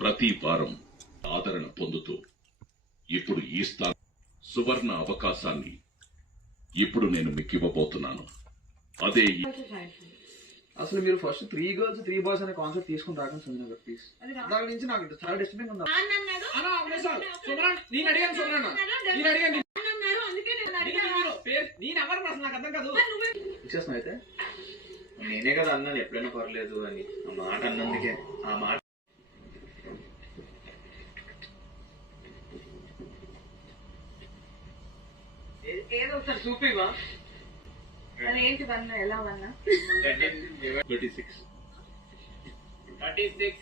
ప్రతి వారం ఆదరణ పొందుతూ ఇప్పుడు ఈ సువర్ణ అవకాశాన్ని ఇప్పుడు నేను మీకు ఇవ్వబోతున్నాను. అదే అసలు మీరు ఫస్ట్ 3 girls 3 boys అనే కాన్సెప్ట్ తీసుకుని రాకండి సుమన్ గారు ప్లీజ్. దాని నుంచి నాకు చాలా డిస్టర్బింగ్ ఉంది. ఇచ్చేస్తున్నా అయితే నేనే కదా అన్నాను ఎప్పుడైనా పర్లేదు అని. ఆ మాట అన్నందుకే ఆ మాట ఏదో ఒకసారి చూపివా. అదేంటి వన్నా ఎలా వన్నా 36 36